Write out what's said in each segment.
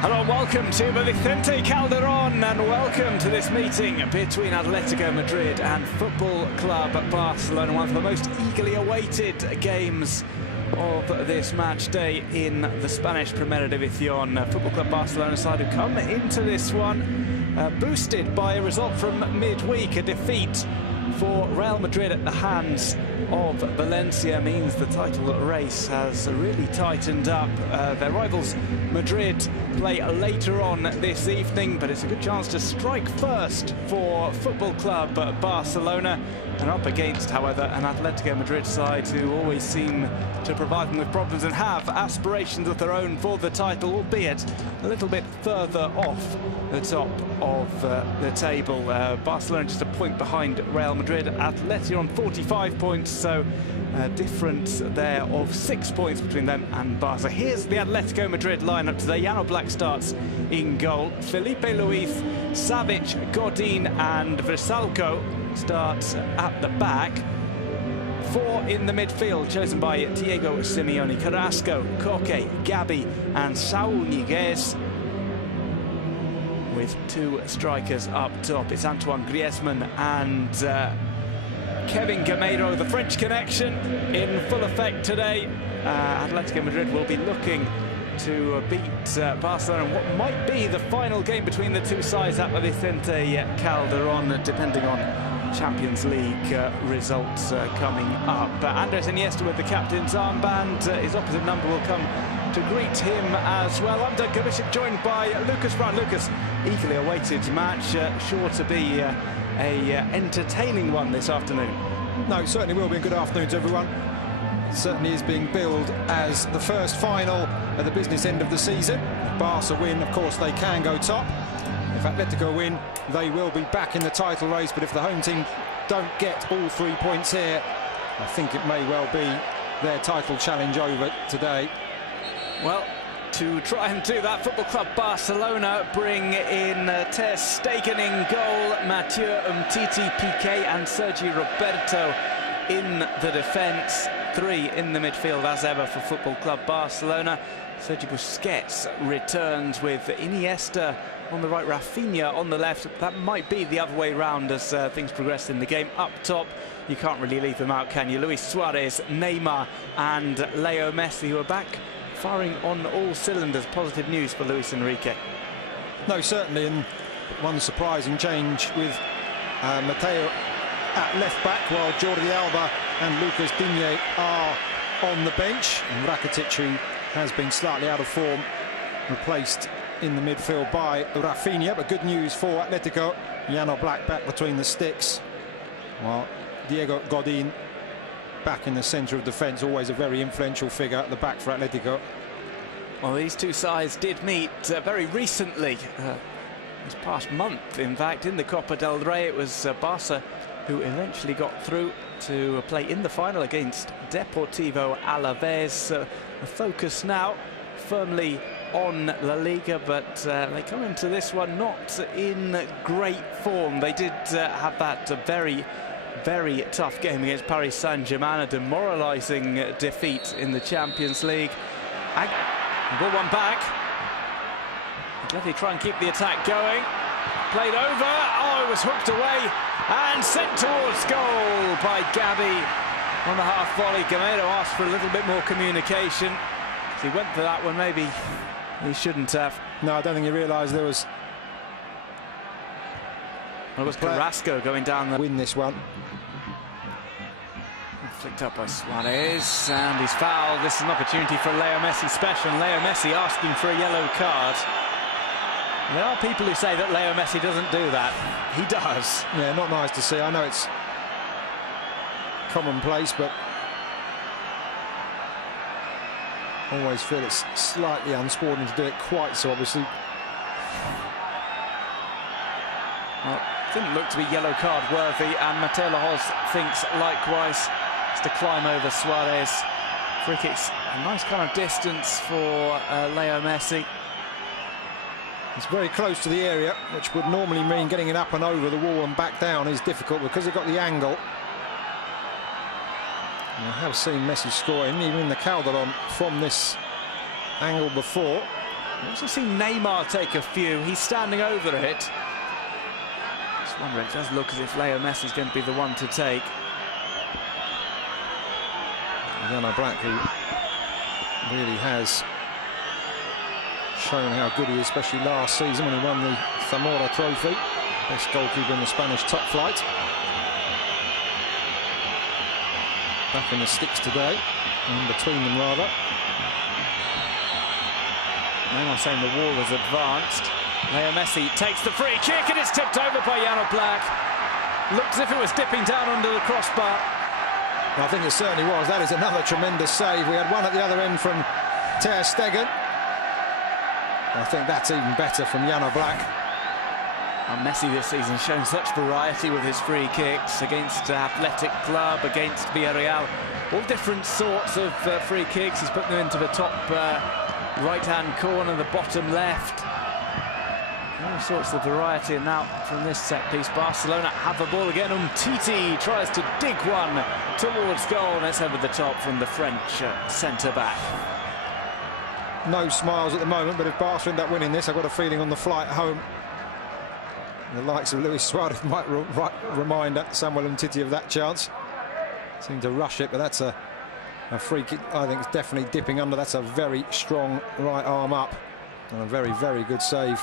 Hello and welcome to the Vicente Calderón, and welcome to this meeting between Atletico Madrid and Football Club Barcelona, one of the most eagerly awaited games of this match day in the Spanish Primera División. Football Club Barcelona side who come into this one boosted by a result from midweek. A defeat for Real Madrid at the hands of Valencia means the title race has really tightened up. Their rivals Madrid play later on this evening, but it's a good chance to strike first for Football Club Barcelona, and up against, however, an Atletico Madrid side who always seem to provide them with problems and have aspirations of their own for the title, albeit a little bit further off the top of the table. Barcelona just a point behind Real Madrid. Atletico on 45 points, so a difference there of 6 points between them and Barca. Here's the Atletico Madrid lineup today. Yano Black starts in goal. Felipe Luis, Savic, Godin and Vrsaljko starts at the back. Four in the midfield, chosen by Diego Simeone: Carrasco, Koke, Gabi and Saúl Ñíguez. With two strikers up top, it's Antoine Griezmann and Kevin Gameiro. The French connection in full effect today. Atletico Madrid will be looking to beat Barcelona in what might be the final game between the two sides at the Vicente Calderón, depending on Champions League results coming up. Andres Iniesta with the captain's armband. His opposite number will come to greet him as well. I'm Doug Kubicek, joined by Lucas Brown. Lucas, eagerly awaited match, sure to be a entertaining one this afternoon. No, it certainly will be a good afternoon to everyone. It certainly is being billed as the first final at the business end of the season. If Barca win, of course, they can go top. If Atletico win, they will be back in the title race. But if the home team don't get all 3 points here, I think it may well be their title challenge over today. Well, to try and do that, Football Club Barcelona bring in Ter Stegen in goal, Mathieu Umtiti, Piqué and Sergi Roberto in the defence. Three in the midfield as ever for Football Club Barcelona. Sergi Busquets returns with Iniesta on the right, Rafinha on the left. That might be the other way round as things progress in the game. Up top, you can't really leave them out, can you? Luis Suarez, Neymar and Leo Messi, who are back firing on all cylinders. Positive news for Luis Enrique. No, certainly, and one surprising change with Mateo at left back, while Jordi Alba and Lucas Digne are on the bench. And Rakitic, who has been slightly out of form, replaced in the midfield by Rafinha. But good news for Atletico: Yano Black back between the sticks, while Diego Godin back in the centre of defence. Always a very influential figure at the back for Atletico. Well, these two sides did meet very recently, this past month, in fact, in the Copa del Rey. It was Barca who eventually got through to play in the final against Deportivo Alaves. The focus now firmly on La Liga, but they come into this one not in great form. They did have that very tough game against Paris Saint-Germain, a demoralising defeat in the Champions League. Ball one back. Definitely try and keep the attack going. Played over. Oh, it was hooked away and sent towards goal by Gabi on the half volley. Gameiro asked for a little bit more communication. He went for that one. Maybe he shouldn't have. No, I don't think he realised there was. Well, it was Carrasco going down the. Win this one. Flicked up by Suarez, and he's fouled. This is an opportunity for Leo Messi special, and Leo Messi asking for a yellow card. There are people who say that Leo Messi doesn't do that. He does. Yeah, not nice to see. I know it's commonplace, but always feel it's slightly unsporting to do it quite so obviously. Well, didn't look to be yellow card worthy, and Mateo Lahoz thinks likewise. To climb over Suarez. Free kicks, a nice kind of distance for Leo Messi. It's very close to the area, which would normally mean getting it up and over the wall and back down is difficult because he got the angle. And I have seen Messi scoring even in the Calderón from this angle before. I've also seen Neymar take a few. He's standing over it. Just wondering, it does look as if Leo Messi is going to be the one to take. Jan Black, who really has shown how good he is, especially last season when he won the Zamora Trophy. Best goalkeeper in the Spanish top flight. Back in the sticks today, in between them rather. Neymar saying the wall has advanced. Leo Messi takes the free kick and it's tipped over by Jan Black. Looks as if it was dipping down under the crossbar. I think it certainly was. That is another tremendous save. We had one at the other end from Ter Stegen. I think that's even better from Jan Black. And Messi this season shown such variety with his free kicks against Athletic Club, against Villarreal. All different sorts of free kicks. He's put them into the top right-hand corner, the bottom left. All sorts of variety. And now from this set piece, Barcelona have the ball again. Umtiti tries to dig one towards goal, and it's over the top from the French centre-back. No smiles at the moment, but if Barca end up winning this, I've got a feeling on the flight home the likes of Luis Suarez might remind Samuel Umtiti of that chance. Seemed to rush it, but that's a free kick. I think it's definitely dipping under. That's a very strong right arm up, and a very, very good save.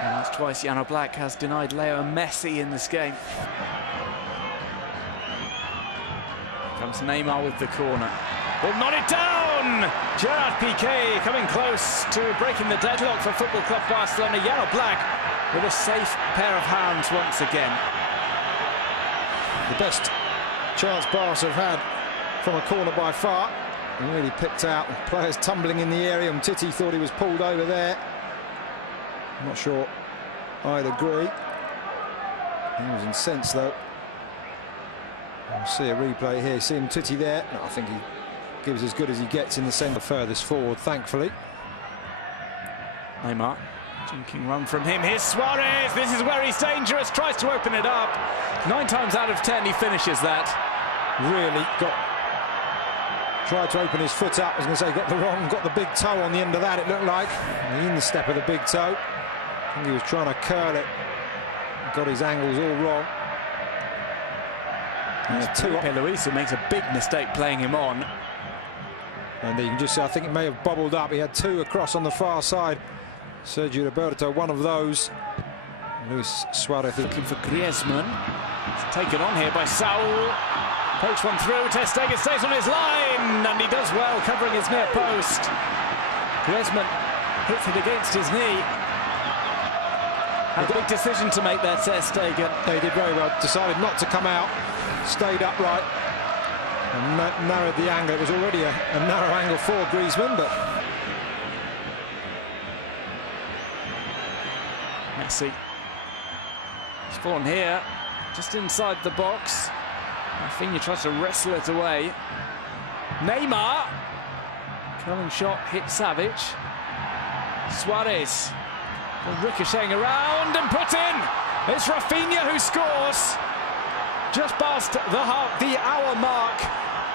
And that's twice Jan Black has denied Leo Messi in this game. Comes Neymar with the corner. Will not it down! Gerard Piqué coming close to breaking the deadlock for Football Club Barcelona. Jan Black with a safe pair of hands once again. The best chance Barca have had from a corner by far. He really picked out players tumbling in the area. Umtiti thought he was pulled over there. I'm not sure I'd agree. He was incensed though. We'll see a replay here. See Umtiti there. No, I think he gives as good as he gets in the centre, furthest forward, thankfully. Neymar, jinking run from him. Here's Suarez. This is where he's dangerous. Tries to open it up. 9 times out of 10 he finishes that. Really tried to open his foot up. I was going to say got the big toe on the end of that, it looked like. In the step of the big toe. I think he was trying to curl it. Got his angles all wrong. Felipe Luis, who makes a big mistake playing him on. And you can just see, I think it may have bobbled up. He had 2 across on the far side. Sergio Roberto, one of those. Luis Suarez looking for Griezmann. It's taken on here by Saul. Pokes one through. Ter Stegen stays on his line, and he does well covering his near post. Griezmann hits it against his knee. Had a big decision to make there, Ter Stegen. They did very well. Decided not to come out. Stayed upright and narrowed the angle. It was already a narrow angle for Griezmann, but Messi. He's fallen here, just inside the box. Rafinha tries to wrestle it away. Neymar. Curling shot hit Savage. Suarez. Ricocheting around and put in. It's Rafinha who scores. Just past the hour mark.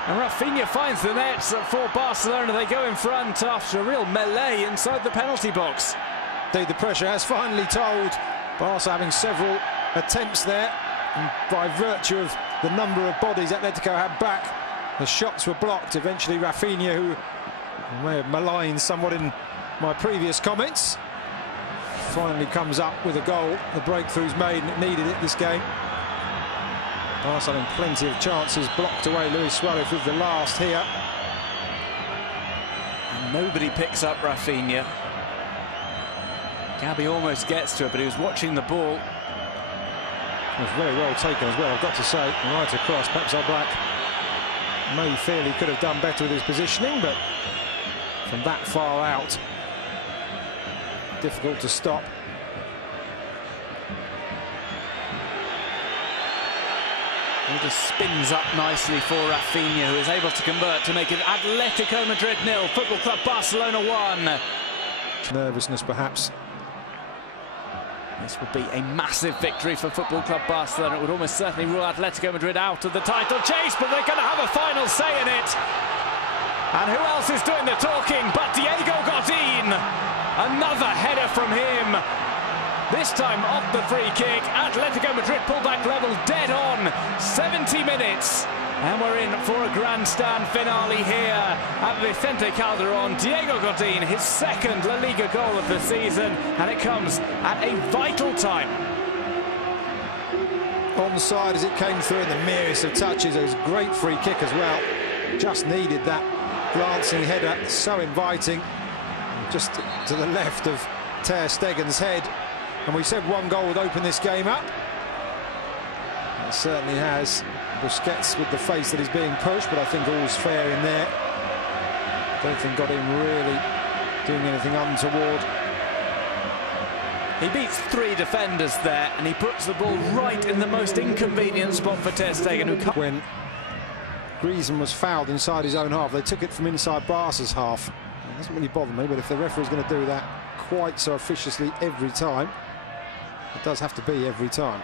And Rafinha finds the net for Barcelona. They go in front after a real melee inside the penalty box. The pressure has finally told. Barca having several attempts there. And by virtue of the number of bodies Atletico had back, the shots were blocked. Eventually Rafinha, who may have maligned somewhat in my previous comments, finally comes up with a goal. The breakthrough's made and it needed it this game. Barca having plenty of chances, blocked away Luis Suarez with the last here. And nobody picks up Rafinha. Gabby almost gets to it, but he was watching the ball. It was very well taken as well, I've got to say. Right across, perhaps Black may feel he could have done better with his positioning, but from that far out, difficult to stop. It just spins up nicely for Rafinha, who is able to convert to make it Atletico Madrid 0, Football Club Barcelona 1. Nervousness, perhaps. This would be a massive victory for Football Club Barcelona. It would almost certainly rule Atletico Madrid out of the title chase, but they're going to have a final say in it. And who else is doing the talking but Diego Godin? Another header from him. This time off the free kick. Atletico Madrid pull back level dead on. 70 minutes. And we're in for a grandstand finale here at Vicente Calderon. Diego Godin, his second La Liga goal of the season. And it comes at a vital time. Onside as it came through in the merest of touches. It was a great free kick as well. Just needed that glancing header, so inviting, just to the left of Ter Stegen's head. And we said one goal would open this game up. It certainly has. Busquets with the face that is being pushed, but I think all's fair in there. Don't think got him really doing anything untoward. He beats three defenders there, and he puts the ball right in the most inconvenient spot for Ter Stegen, who can't. When Griezmann was fouled inside his own half, they took it from inside Barca's half. It doesn't really bother me, but if the referee's going to do that quite so officiously every time, it does have to be every time.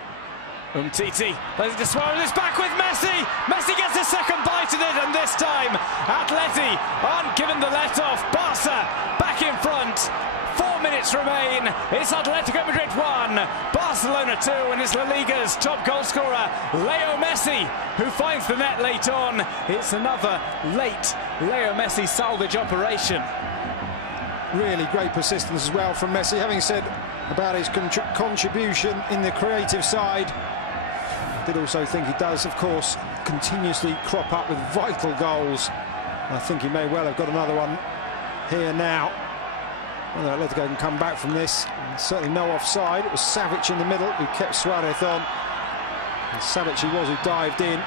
Titi, let's just swallow this back with Messi. Messi gets a second bite at it, and this time Atleti aren't given the let-off. Barca back in front. 4 minutes remain. It's Atletico Madrid 1, Barcelona 2, and it's La Liga's top goal scorer, Leo Messi, who finds the net late on. It's another late Leo Messi salvage operation. Really great persistence as well from Messi. Having said about his contribution in the creative side, I did also think he does, of course, continuously crop up with vital goals. I think he may well have got another one here now. Whether Atletico can come back from this, certainly no offside. It was Savic in the middle who kept Suarez on. And Savic he was who dived in.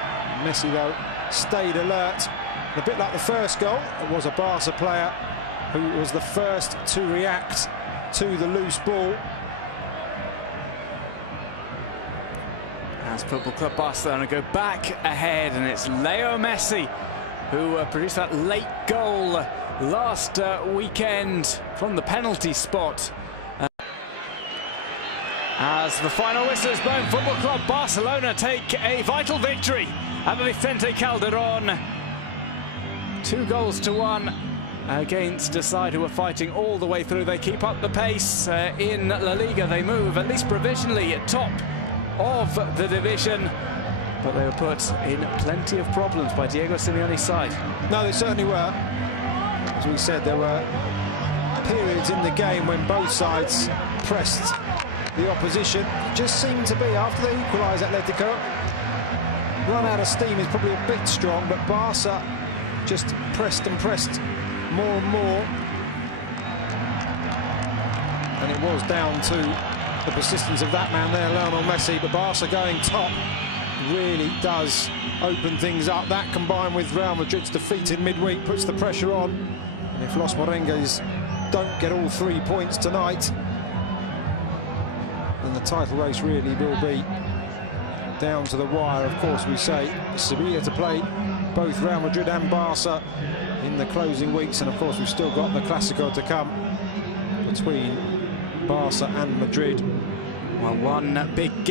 Messi, though, stayed alert. And a bit like the first goal, it was a Barca player who was the first to react to the loose ball. As Football Club Barcelona go back ahead, and it's Leo Messi who produced that late goal last weekend from the penalty spot. As the final whistle is blown, Football Club Barcelona take a vital victory at the Vicente Calderon. 2-1 against a side who are fighting all the way through. They keep up the pace in La Liga. They move, at least provisionally, at top of the division. But they were put in plenty of problems by Diego Simeone's side. No, they certainly were. As we said, there were periods in the game when both sides pressed the opposition. It just seemed to be, after they equalised Atletico, run out of steam is probably a bit strong, but Barca just pressed and pressed more and more. And it was down to the persistence of that man there, Lionel Messi. But Barca going top really does open things up. That, combined with Real Madrid's defeat in midweek, puts the pressure on. And if Los Merengues don't get all 3 points tonight, then the title race really will be down to the wire. Of course, we say Sevilla to play both Real Madrid and Barca in the closing weeks, and of course we've still got the Clásico to come between Barca and Madrid. Well, one big game.